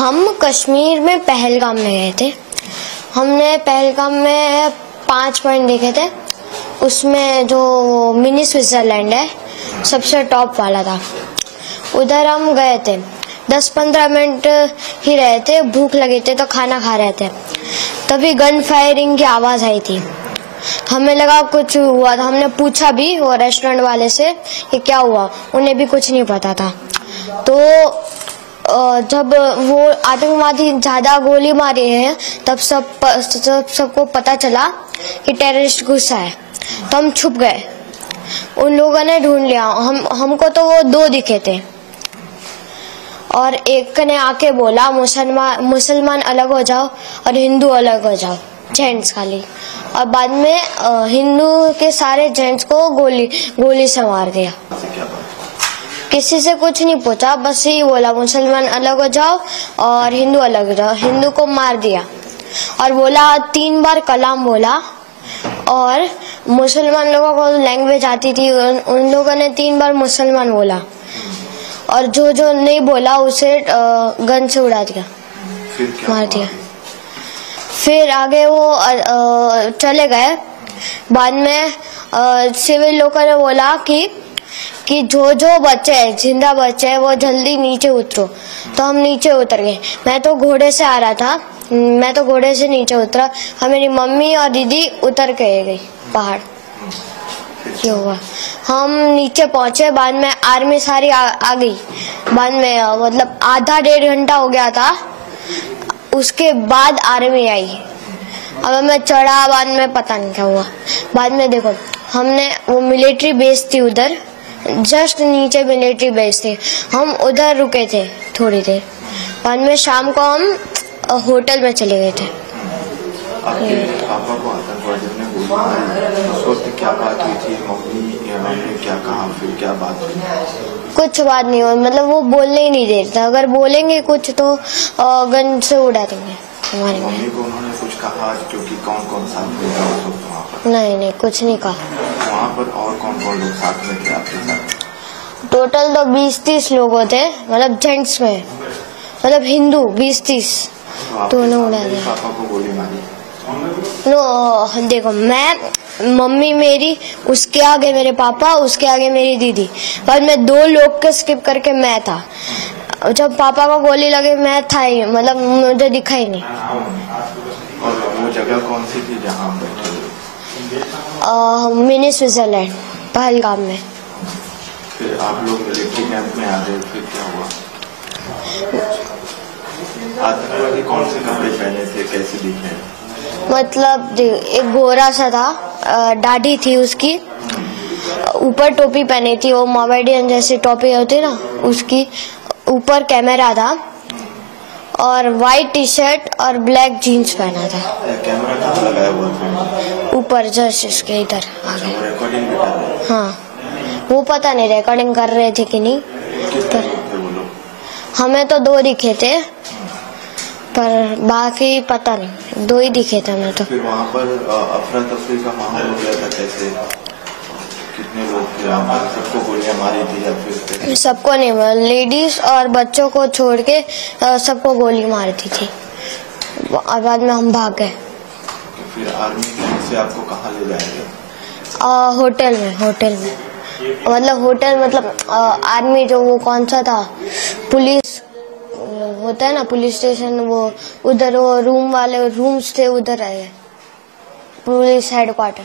हम कश्मीर में पहलगाम में गए थे। हमने पहलगाम में 5 पॉइंट देखे थे। उसमें जो मिनी स्विट्जरलैंड है सबसे टॉप वाला था। उधर हम गए थे, 10-15 मिनट ही रहे थे। भूख लगी थी तो खाना खा रहे थे, तभी गन फायरिंग की आवाज आई थी। हमें लगा कुछ हुआ था। हमने पूछा भी वो रेस्टोरेंट वाले से कि क्या हुआ, उन्हें भी कुछ नहीं पता था। तो जब वो आतंकवादी ज्यादा गोली मारे हैं तब सबको पता चला कि टेररिस्ट घुसा है, तो हम छुप गए। उन लोगों ने ढूंढ लिया। हमको तो वो 2 दिखे थे और एक ने आके बोला मुसलमान अलग हो जाओ और हिंदू अलग हो जाओ, जेंट्स खाली। और बाद में हिंदू के सारे जेंट्स को गोली से मार दिया। किसी से कुछ नहीं पूछा, बस यही बोला मुसलमान अलग हो जाओ और हिंदू अलग हो जाओ। हिंदू को मार दिया और बोला 3 बार कलाम बोला। और मुसलमान लोगों को लैंग्वेज आती थी, उन लोगों ने 3 बार मुसलमान बोला और जो नहीं बोला उसे गन से उड़ा दिया, मार दिया। फिर आगे वो चले गए। बाद में सिविल लोगों ने बोला कि जो बच्चे हैं, जिंदा बच्चे हैं, वो जल्दी नीचे उतरो। तो हम नीचे उतर गए। मैं तो घोड़े से आ रहा था, मैं तो घोड़े से नीचे उतरा और मेरी मम्मी और दीदी उतर के गई पहाड़। ये हुआ, हम नीचे पहुंचे। बाद में आर्मी सारी आ गई। बाद में मतलब आधा-1.5 घंटा हो गया था, उसके बाद आर्मी आई। अब मैं चढ़ा, बाद में पता नहीं क्या हुआ। बाद में देखो, हमने वो मिलिट्री बेस थी उधर, जस्ट नीचे मिलिट्री बेस थी, हम उधर रुके थे थोड़ी देर। बाद में शाम को हम होटल में चले गए थे। आपके पापा को आतंकवादियों ने गोली मारी, उस वक्त क्या बात हुई थी? मम्मी ने क्या कहा, फिर क्या बात हुई? कुछ बात नहीं हुई, मतलब वो बोलने ही नहीं देता। अगर बोलेंगे कुछ तो गन से उड़ा देंगे हमारे। मम्मी को उन्होंने कुछ कहा क्योंकि कौन साथ में था उस वक्त वहाँ पर? नहीं, कुछ नहीं कहा। वहाँ पर और कौन लोग साथ में थे आपके साथ? टोटल तो 20-30 लोग थे, मतलब जेंट्स में, मतलब हिंदू 20-30 दोनों उड़ा दिया। पापा को गोली मारी? नो, देखो, मैं, मम्मी मेरी, उसके आगे मेरे पापा, उसके आगे मेरी दीदी। बाद में 2 लोग के स्किप करके मैं था। जब पापा को गोली लगे मैं था ही, मतलब मुझे दिखा ही नहीं। और वो जगह कौन सी थी जहाँ बैठे? मिनी स्विट्जरलैंड, पहलगाम में। फिर आप लोग मिलिट्री कैंप में आ गए, फिर क्या हुआ? आतंकवादी कौन से कपड़े पहने थे, कैसे दिखे? मतलब एक गोरा सा था, दाढ़ी थी उसकी, ऊपर टोपी पहनी थी, वो मोमेडियन जैसी टोपी होती ना, उसकी ऊपर कैमरा था और वाइट टी-शर्ट और ब्लैक जीन्स पहना था। कैमरा कहाँ लगाया हुआ था? ऊपर जस्ट इसके इधर आगे। रिकॉर्डिंग भी कर रहे थे? हाँ, वो पता नहीं रिकॉर्डिंग कर रहे थे कि नहीं। कितने लोग थे वो लोग? हमें तो 2 दिखे थे, पर बाकी पता नहीं, 2 ही दिखे थे हमें तो। फिर वहाँ पर अफरा तफरी का माहौल हो गया था, कैसे? कितने लोग थे वहाँ पर? सबको गोलियां मारी थी या फिर? सबको नहीं, लेडीज और बच्चों को छोड़ के सबको गोली मारी थी। और बाद में हम भाग गए। फिर आर्मी से आपको कहाँ ले जाएंगे? होटल में मतलब आर्मी जो वो कौन सा था, पुलिस होता है ना, पुलिस स्टेशन, वो उधर वो रूम्स थे, उधर आए पुलिस हेडक्वार्टर।